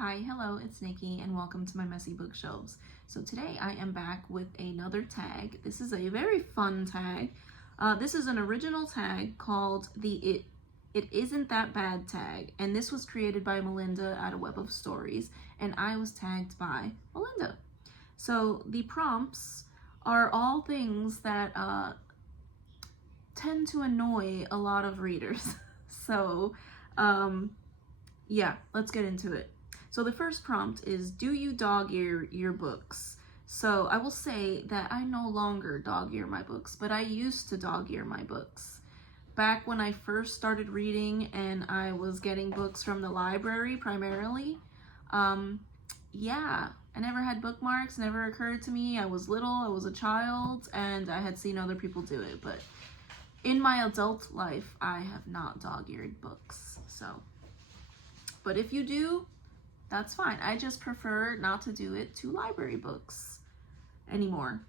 Hi, hello, it's Nikki, and welcome to my messy bookshelves. So today I am back with another tag. This is a very fun tag. This is an original tag called the It Isn't That Bad tag, and this was created by Melinda at a Web of Stories, and I was tagged by Melinda. So the prompts are all things that tend to annoy a lot of readers. So yeah, let's get into it. So the first prompt is, do you dog ear your books? So I will say that I no longer dog ear my books, but I used to dog ear my books. Back when I first started reading and I was getting books from the library primarily, yeah, I never had bookmarks, never occurred to me. I was little, I was a child, and I had seen other people do it, but in my adult life, I have not dog-eared books, so. But if you do, that's fine. I just prefer not to do it to library books anymore.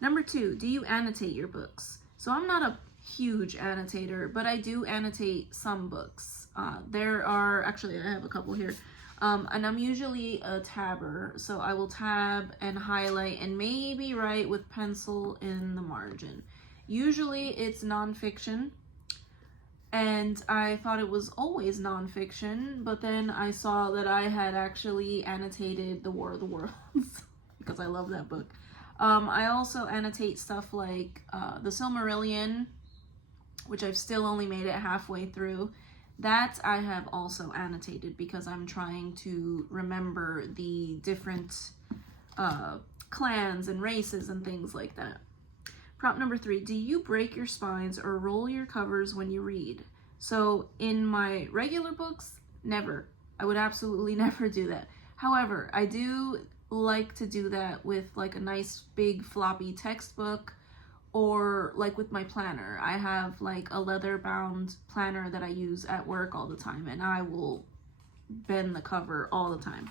Number 2, do you annotate your books? So I'm not a huge annotator, but I do annotate some books. There are, actually I have a couple here, and I'm usually a tabber, so I will tab and highlight and maybe write with pencil in the margin. Usually it's nonfiction, and I thought it was always nonfiction, but then I saw that I had actually annotated The War of the Worlds because I love that book. I also annotate stuff like The Silmarillion, which I've still only made it halfway through. That I have also annotated because I'm trying to remember the different clans and races and things like that. Prompt number 3, do you break your spines or roll your covers when you read? So in my regular books, never. I would absolutely never do that. However, I do like to do that with like a nice big floppy textbook, or like with my planner. I have like a leather bound planner that I use at work all the time, and I will bend the cover all the time.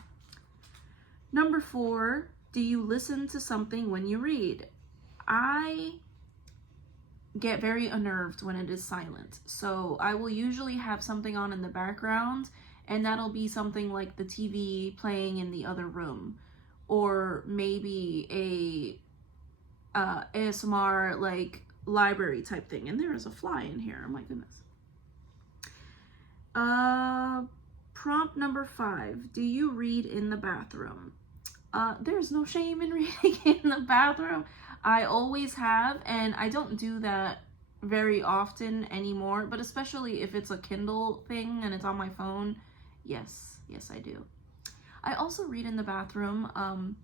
Number 4, do you listen to something when you read? I get very unnerved when it is silent. So I will usually have something on in the background, and that'll be something like the TV playing in the other room, or maybe a ASMR like library type thing. And there is a fly in here, oh my goodness. Prompt number 5, do you read in the bathroom? There's no shame in reading in the bathroom. I always have, and I don't do that very often anymore, but especially if it's a Kindle thing and it's on my phone, yes, I do. I also read in the bathroom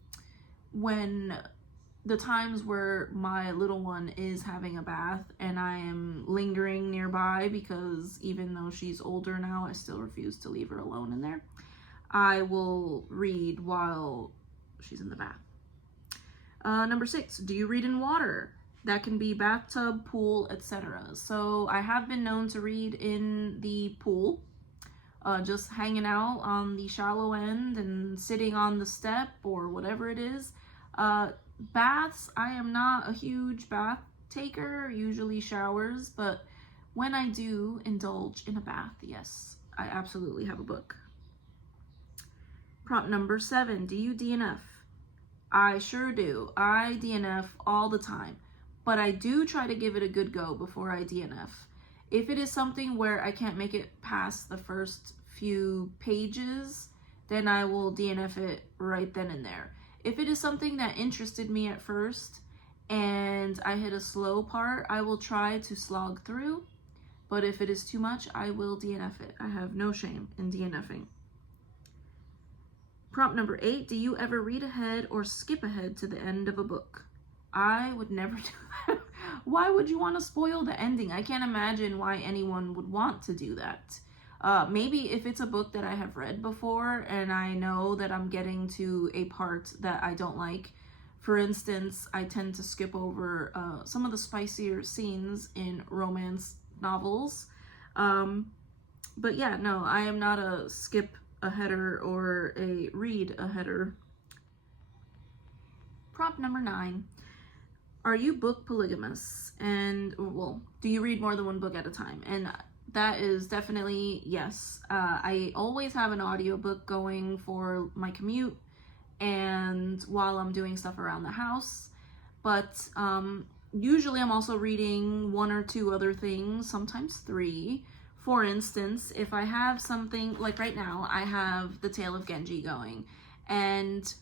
when the times where my little one is having a bath and I am lingering nearby, because even though she's older now, I still refuse to leave her alone in there. I will read while she's in the bath. Number 6, do you read in water? That can be bathtub, pool, etc. So I have been known to read in the pool, just hanging out on the shallow end and sitting on the step or whatever it is. Baths, I am not a huge bath taker, usually showers, but when I do indulge in a bath, yes, I absolutely have a book. Prompt number 7, do you DNF? I sure do. I DNF all the time, but I do try to give it a good go before I DNF. If it is something where I can't make it past the first few pages, then I will DNF it right then and there. If it is something that interested me at first and I hit a slow part, I will try to slog through, but if it is too much, I will DNF it. I have no shame in DNFing. Prompt number 8, do you ever read ahead or skip ahead to the end of a book? I would never do that. Why would you want to spoil the ending? I can't imagine why anyone would want to do that. Maybe if it's a book that I have read before and I know that I'm getting to a part that I don't like. For instance, I tend to skip over some of the spicier scenes in romance novels. But yeah, no, I am not a skip a header or a read a header. Prompt number 9, are you book polygamous? And, well, do you read more than one book at a time? And that is definitely yes. I always have an audiobook going for my commute and while I'm doing stuff around the house. But usually I'm also reading 1 or 2 other things, sometimes 3. For instance, if I have something, like right now, I have The Tale of Genji going, and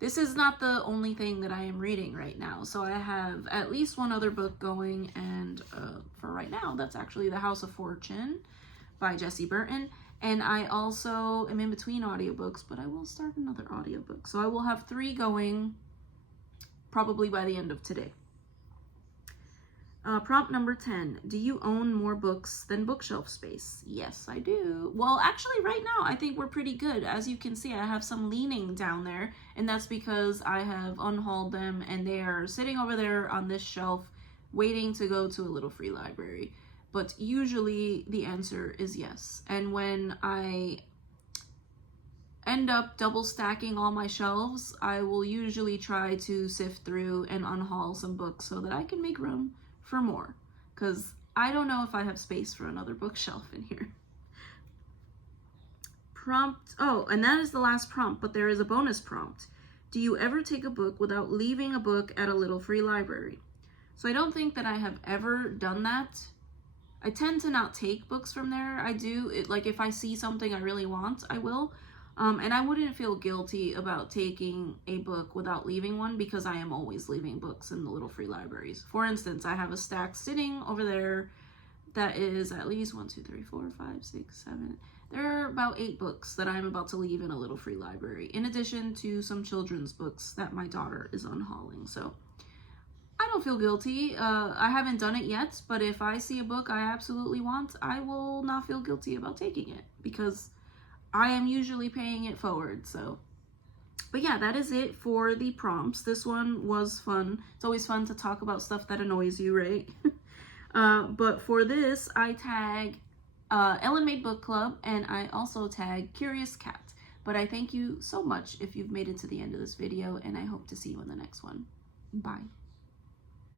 this is not the only thing that I am reading right now. So I have at least 1 other book going, and for right now, that's actually The House of Fortune by Jessie Burton. And I also am in between audiobooks, but I will start another audiobook. So I will have 3 going probably by the end of today. Prompt number 10. Do you own more books than bookshelf space? Yes, I do. Well, actually right now I think we're pretty good. As you can see, I have some leaning down there, and that's because I have unhauled them and they are sitting over there on this shelf waiting to go to a little free library. But usually the answer is yes. And when I end up double stacking all my shelves, I will usually try to sift through and unhaul some books so that I can make room for more, because I don't know if I have space for another bookshelf in here. Prompt, oh, and that is the last prompt, but there is a bonus prompt. Do you ever take a book without leaving a book at a little free library? So I don't think that I have ever done that. I tend to not take books from there. I do, like if I see something I really want, I will. And I wouldn't feel guilty about taking a book without leaving one, because I am always leaving books in the little free libraries. For instance, I have a stack sitting over there that is at least 1, 2, 3, 4, 5, 6, 7. There are about 8 books that I'm about to leave in a little free library, in addition to some children's books that my daughter is unhauling. So I don't feel guilty. I haven't done it yet, but if I see a book I absolutely want, I will not feel guilty about taking it, because I am usually paying it forward. So, but yeah, that is it for the prompts. This one was fun. It's always fun to talk about stuff that annoys you, right? But for this, I tag Ellen Made Book Club, and I also tag Curious Cat. But I thank you so much if you've made it to the end of this video, and I hope to see you in the next one. Bye.